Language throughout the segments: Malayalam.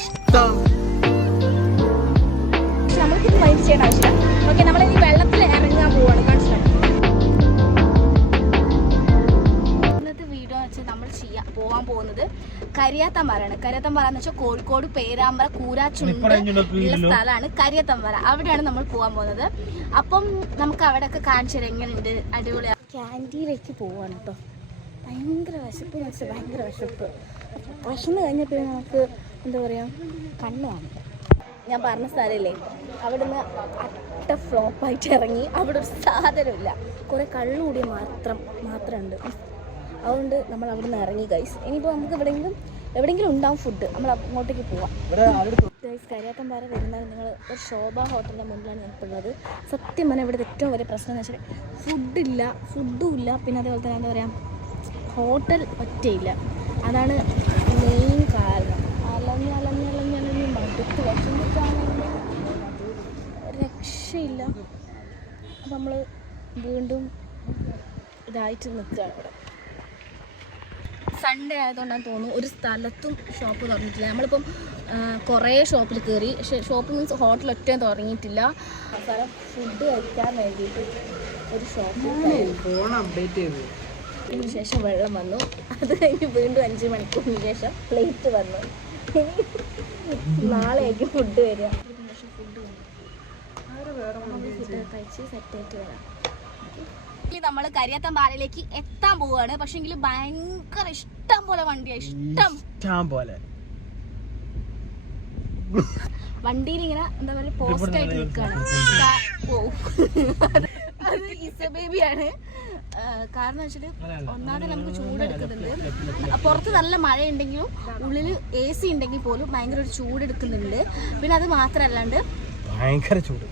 ഇഷ്ടം. നമ്മൾക്കിത് മൈൻഡ് ചെയ്യേണ്ട ആവശ്യമില്ല. ഓക്കെ, നമ്മൾ ഈ വെള്ളത്തിൽ ഇറങ്ങാൻ പോവാണ്. ഇന്നത്തെ വീഡിയോ വെച്ച് നമ്മൾ പോകാൻ പോകുന്നത് കരിയാത്തമ്പറയാണ്. കരിയാത്തമ്പറ എന്ന് വെച്ചാൽ കോഴിക്കോട് പേരാമ്പ്ര കൂരാച്ചുണ്ട് ഉള്ള സ്ഥലമാണ് കരിയാത്തമ്പറ. അവിടെയാണ് നമ്മൾ പോകാൻ പോകുന്നത്. അപ്പം നമുക്ക് അവിടെയൊക്കെ കാണിച്ചു തരാം എങ്ങനെയുണ്ട്, അടിപൊളിയാണ്. ക്യാൻറ്റീനിലേക്ക് പോവാണ് കേട്ടോ. ഭയങ്കര വിശപ്പ് എന്ന് വെച്ചാൽ ഭയങ്കര വിശപ്പ്. വിശന്ന് കഴിഞ്ഞപ്പോൾ നമുക്ക് എന്താ പറയുക, കണ്ണ് കാണില്ല. ഞാൻ പറഞ്ഞ സ്ഥലമില്ലേ, അവിടെ നിന്ന് അട്ട ഫ്ലോപ്പായിട്ട് ഇറങ്ങി. അവിടെ ഒരു സാധനമില്ല, കുറേ കള്ളുകൂടി മാത്രമുണ്ട്. അതുകൊണ്ട് നമ്മൾ അവിടെ നിന്ന് ഇറങ്ങി ഗൈസ്. ഇനിയിപ്പോൾ നമുക്ക് എവിടെയെങ്കിലും ഉണ്ടാവും ഫുഡ്, നമ്മൾ അങ്ങോട്ടേക്ക് പോവാം ഗൈസ്. കരിയാത്തമ്പാറ വരുന്നാൽ നിങ്ങൾ ഒരു ശോഭ ഹോട്ടലിൻ്റെ മുന്നിലാണ് ഞങ്ങൾക്കുള്ളത്. സത്യം പറഞ്ഞാൽ ഇവിടുത്തെ ഏറ്റവും വലിയ പ്രശ്നം എന്ന് വെച്ചാൽ ഫുഡും ഇല്ല. പിന്നെ അതേപോലെ തന്നെ എന്താ പറയുക, ഹോട്ടൽ ഒറ്റയില്ല. അതാണ് മെയിൻ കാരണം. അലഞ്ഞ് മടുത്ത് വിഷമിച്ചാണെങ്കിൽ രക്ഷയില്ല. അപ്പം നമ്മൾ വീണ്ടും ഇതായിട്ട് നിൽക്കുകയാണ് ഇവിടെ. സൺഡേ ആയതുകൊണ്ടാണ് തോന്നുന്നു ഒരു സ്ഥലത്തും ഷോപ്പ് തുറന്നിട്ടില്ല. നമ്മളിപ്പം കുറേ ഷോപ്പിൽ കയറി, പക്ഷേ ഷോപ്പ് മീൻസ് ഹോട്ടൽ ഒറ്റ തുടങ്ങിയിട്ടില്ല. അവസാനം ഫുഡ് കഴിക്കാൻ വേണ്ടിയിട്ട് ഒരു ഷോപ്പ് അപ്ഡേറ്റ് ചെയ്തു. അതിന് ശേഷം വെള്ളം വന്നു. അത് കഴിഞ്ഞ് വീണ്ടും 5 മണിക്കൂറിന് ശേഷം പ്ലേറ്റ് വന്നു. നാളെയായിരിക്കും ഫുഡ് വരിക. ഫുഡ് കഴിച്ച് സെറ്റായിട്ട് വരാം. നമ്മൾ കരിയാത്തമ്പാറയിലേക്ക് എത്താൻ പോവുകയാണ്. പക്ഷെങ്കിൽ ഭയങ്കര ഇഷ്ടം പോലെ വണ്ടിയാണ്, ഇഷ്ടം പോലെ വണ്ടിയിൽ ഇങ്ങനെ എന്താ പറയുക പോസ്റ്റ് ആയിട്ട് നിൽക്കുകയാണ്. അത് ഇസബേബിയാണ്. കാരണം വെച്ചിട്ട് ഒന്നാമത് നമുക്ക് ചൂടെടുക്കുന്നുണ്ട്. പുറത്ത് നല്ല മഴ ഉണ്ടെങ്കിലും ഉള്ളിൽ AC ഉണ്ടെങ്കിൽ പോലും ഭയങ്കര ഒരു ചൂടെടുക്കുന്നുണ്ട്. പിന്നെ അത് മാത്രമല്ലാണ്ട് ഭയങ്കര ചൂട്.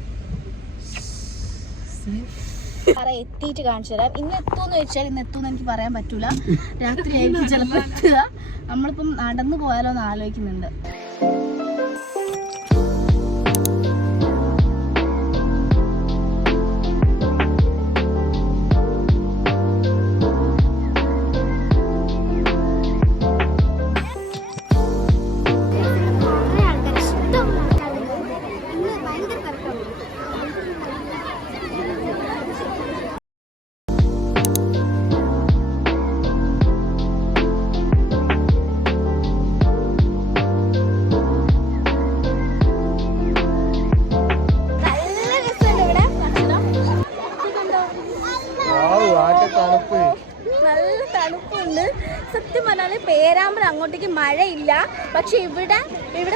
എത്തിയിട്ട് കാണിച്ചു തരാം. ഇന്ന് എത്തുമെന്ന് വെച്ചാൽ ഇന്ന് എത്തുമെന്ന് എനിക്ക് പറയാൻ പറ്റൂല. രാത്രിയായിരിക്കും ചിലപ്പോൾ എത്തുക. നമ്മളിപ്പം നടന്നു പോയാലോ എന്ന് ആലോചിക്കുന്നുണ്ട്. നല്ല തണുപ്പുണ്ട്. സത്യം പറഞ്ഞാല് പേരാമ്പ്ര അങ്ങോട്ടേക്ക് മഴയില്ല. പക്ഷെ ഇവിടെ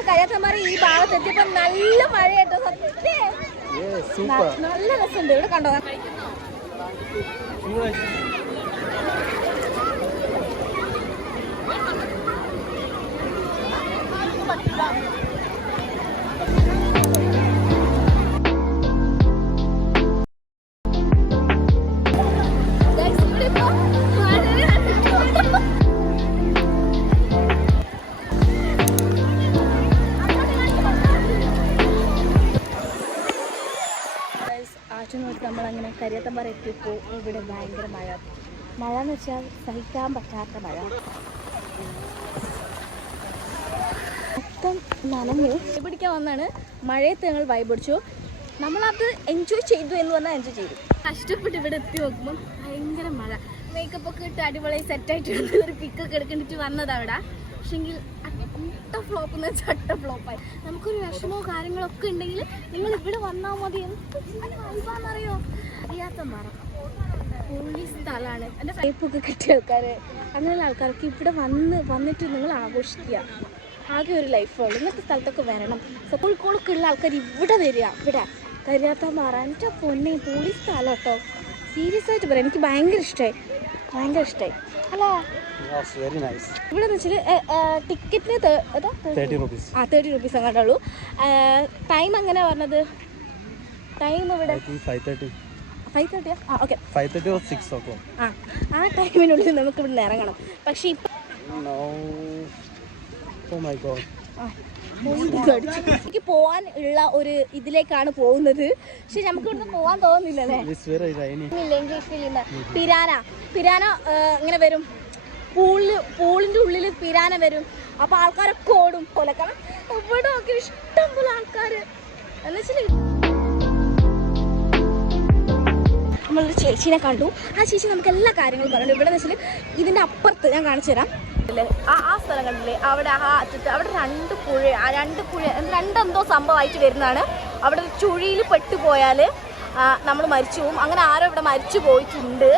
കരിയാത്തമ്പാറ ഈ ഭാഗത്ത് എത്തിയപ്പോ നല്ല മഴ കേട്ടോ. സത്യം നല്ല രസമുണ്ട്. ഇവിടെ കണ്ടോ, നമ്മളങ്ങനെ കരിയാത്തമ്പാറ എത്തിയപ്പോൾ ഇവിടെ ഭയങ്കര മഴ എന്ന് വെച്ചാൽ സഹിക്കാൻ പറ്റാത്ത മഴ. മൊത്തം നനഞ്ഞു. പിടിക്കാൻ വന്നാണ്. മഴയത്ത് ഞങ്ങൾ വൈബടിച്ചു. നമ്മളത് എൻജോയ് ചെയ്തു എന്ന് പറഞ്ഞാൽ എൻജോയ് ചെയ്തു. കഷ്ടപ്പെട്ട് ഇവിടെ എത്തി നോക്കുമ്പോൾ ഭയങ്കര മഴ. മേക്കപ്പ് ഒക്കെ ഇട്ട് അടിപൊളി സെറ്റായിട്ട് ഒരു പിക്കൊക്കെ എടുക്കേണ്ടിട്ട് വന്നത് അവിടെ. പക്ഷെങ്കിൽ അട്ട ഫ്ലോപ്പ് എന്ന് വെച്ചാൽ അട്ട ഫ്ലോപ്പായി. നമുക്കൊരു വിഷമോ കാര്യങ്ങളൊക്കെ ഉണ്ടെങ്കിൽ നിങ്ങൾ ഇവിടെ വന്നാൽ മതി. എന്ത് വൈബാന്നറിയോ. കരിയാത്തമ്പാറ പൊളി സ്ഥലമാണ്. എൻ്റെ പൈപ്പൊക്കെ കിട്ടിയ ആൾക്കാർ, അങ്ങനെയുള്ള ആൾക്കാർക്ക് ഇവിടെ വന്നിട്ട് നിങ്ങൾ ആഘോഷിക്കുക. ആകെ ഒരു ലൈഫുള്ളൂ. ഇങ്ങനത്തെ സ്ഥലത്തൊക്കെ വരണം. കോഴിക്കോടൊക്കെ ഉള്ള ആൾക്കാർ ഇവിടെ വരിക. ഇവിടെ കരിയാത്തമ്പാറ എൻ്റെ പൊന്നെ പൊളി സ്ഥലം കേട്ടോ. സീരിയസ് ആയിട്ട് പറയാം, എനിക്ക് ഭയങ്കര ഇഷ്ടമായി അല്ല. ഇവിടെ എന്ന് വെച്ചാൽ ടിക്കറ്റിന് 30 രൂപീസ് അങ്ങോട്ടുള്ളൂ. ടൈം എങ്ങനെയാ പറഞ്ഞത്? ടൈം ഇവിടെ 5:30. ഓക്കെ, 5:30 ആ ടൈമിനുള്ളിൽ നമുക്ക് ഇവിടെ നിന്ന് ഇറങ്ങണം. പക്ഷെ എനിക്ക് പോവാൻ ഉള്ള ഒരു ഇതിലേക്കാണ് പോകുന്നത്. പക്ഷെ നമുക്ക് ഇവിടുന്ന് പോവാൻ തോന്നുന്നില്ലല്ലേ. പിരാന ഇങ്ങനെ വരും. പൂളിന്റെ ഉള്ളിൽ പിരാന വരും. അപ്പൊ ആൾക്കാരൊക്കെ ഓടും പോലെ. കാരണം ഇവിടെ നോക്കി ഇഷ്ടം പോലെ ആൾക്കാര് എന്ന് വെച്ചാൽ നമ്മളൊരു ചേച്ചീനെ കണ്ടു. ആ ചേച്ചി നമുക്ക് എല്ലാ കാര്യങ്ങളും പറഞ്ഞു. ഇവിടെ വെച്ചാൽ ഇതിന്റെ അപ്പുറത്ത് ഞാൻ കാണിച്ചു തരാം. ആ സ്ഥലം കണ്ടില്ലേ, അവിടെ ആ അറ്റത്ത് അവിടെ രണ്ട് പുഴ രണ്ടെന്തോ സംഭവമായിട്ട് വരുന്നതാണ്. അവിടെ ചുഴിയിൽ പെട്ടുപോയാൽ നമ്മൾ മരിച്ചു പോകും. അങ്ങനെ ആരോ ഇവിടെ മരിച്ചു പോയിട്ടുണ്ട്.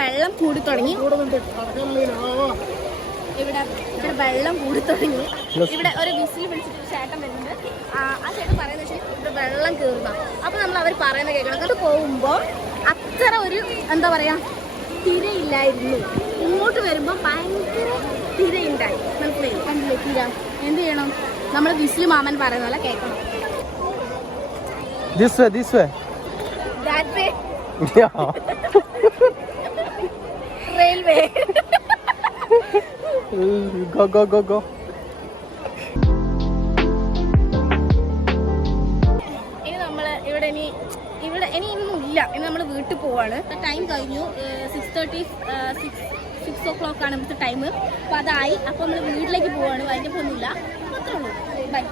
വെള്ളം കൂടി തുടങ്ങി. ഇവിടെ വെള്ളം കൂടി തുടങ്ങി. ഇവിടെ ഒരു വിസിൽ വിളിച്ചിട്ട് ചേട്ടൻ വരുന്നുണ്ട്. ആ ചേട്ടൻ പറയുന്നത് വെച്ചാൽ ഇവിടെ വെള്ളം കയറുന്ന. അപ്പൊ നമ്മൾ അവർ പറയുന്നത് കേൾക്കണം. അങ്ങോട്ട് പോകുമ്പോൾ അത്ര ഒരു എന്താ പറയാ തിരയില്ലായിരുന്നു. ഇങ്ങോട്ട് വരുമ്പോൾ ഭയങ്കര തിരയുണ്ടായി. മനസ്സിലായി? കണ്ടില്ലേ തിര? എന്ത് ചെയ്യണം? നമ്മൾ വിസിൽ മാമൻ പറയുന്ന പോലെ കേൾക്കണം. This way. That way. Yeah. Railway. Go. ഇനി നമ്മള് ഇവിടെ ഇനി ഒന്നുമില്ല. ഇനി നമ്മൾ വീട്ടിൽ പോവാണ്. ടൈം കഴിഞ്ഞു. 6 o'clock ആണ് ഇവിടുത്തെ ടൈം. അപ്പോൾ അതായി. അപ്പോൾ നമ്മൾ വീട്ടിലേക്ക് പോവാണ്. അതിൻ്റെ ഒന്നുമില്ല. അത്രേ ഉള്ളൂ. ബൈ.